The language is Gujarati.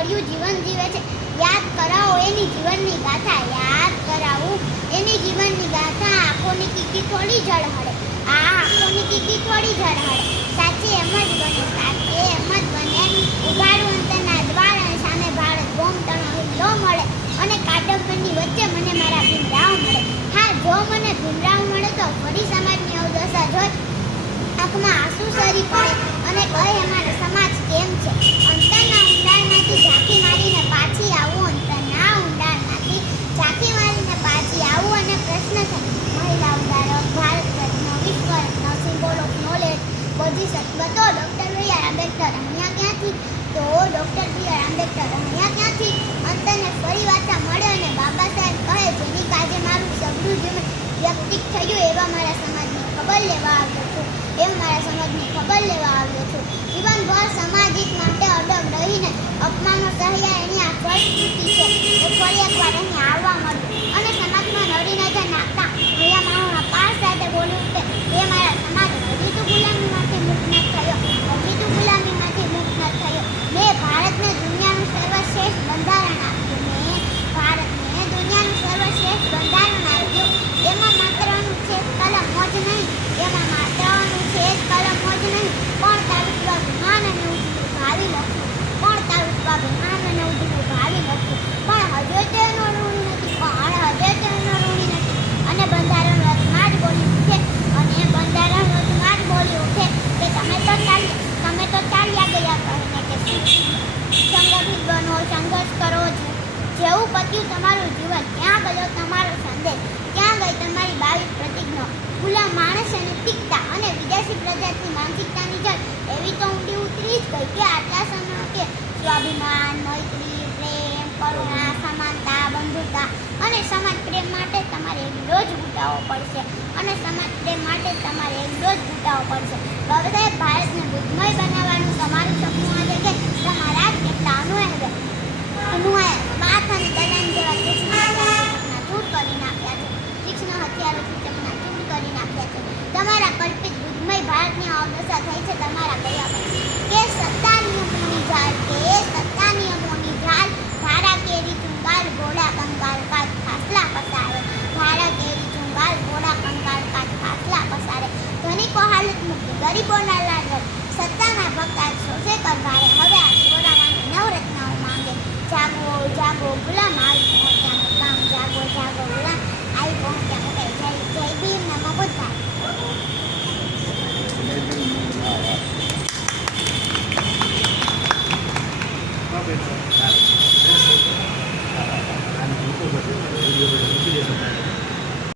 ભર્યું જીવન જીવે છે. યાદ કરાવો એની જીવનની ગાથા, યાદ કરાવું એની જીવનની ગાથા. આંખોની કીકી થોડી ઝળહળે. આ આંખોની કીકી થોડી ઝળહળે. સાચી એમ જ બને, સાચી એમ જ બને. ઉગાડું અંતરના દ્વાર અને સામે ભારત બોમ તણો હિલ્લો મળે અને કાદંબરની વચ્ચે મને મારા ભીમરાવ મળે. હા, જો મને ભીમરાવ મળે તો ફરી સમાજની અવદશા જોઈ. આંખમાં આંસુ સરી પડે અને કહે, અમારો સમાજ કેમ છે? અંતરના બોધિસત્વ તો ડૉક્ટર બી આર આંબેડકર અહીંયા ક્યાંથી? તો ડૉક્ટર બી આર આંબેડકર અહીંયા ક્યાંથી? અંતને ફરી વાર્તા મળે જેવું પત્યું તમારું જીવન, ક્યાં ગયો તમારો સંદેશ, ક્યાં ગઈ તમારી બાવીસ પ્રતિજ્ઞા? ગુલામ માણસ અને ટીકતા અને વિદેશી પ્રજાતિની માનસિકતાની જળ એવી તો ઊંડી ઉતરી જ ગઈ કે આટલા સમય કે સ્વાભિમાન, મૈત્રી, પ્રેમ, કરુણા, સમાનતા, બંધુતા અને સમાજ પ્રેમ માટે તમારે એક ડોજ ઘૂંટાવવો પડશે. અને સમાજ પ્રેમ માટે તમારે એક ડોજ ઘૂંટાવવો પડશે. બાબા સાહેબ ભારતને ભારતની થઈ છે તમારા પછી કે સત્તા નિયમોની જાળ કે સત્તા નિયમોની જાળ ધારા કેરી, ચુંગાલ ઘોડા કંગાલ કાચ, ફાસલા પસારે. ધારા કેરી, ચુંગાલ ઘોડા કંગાલ કાચ, ફાસલા પસારે. ધનિકો હાલત મૂકી, ગરીબોના લાડ સત્તાના ભક્તા શોષે કરવારે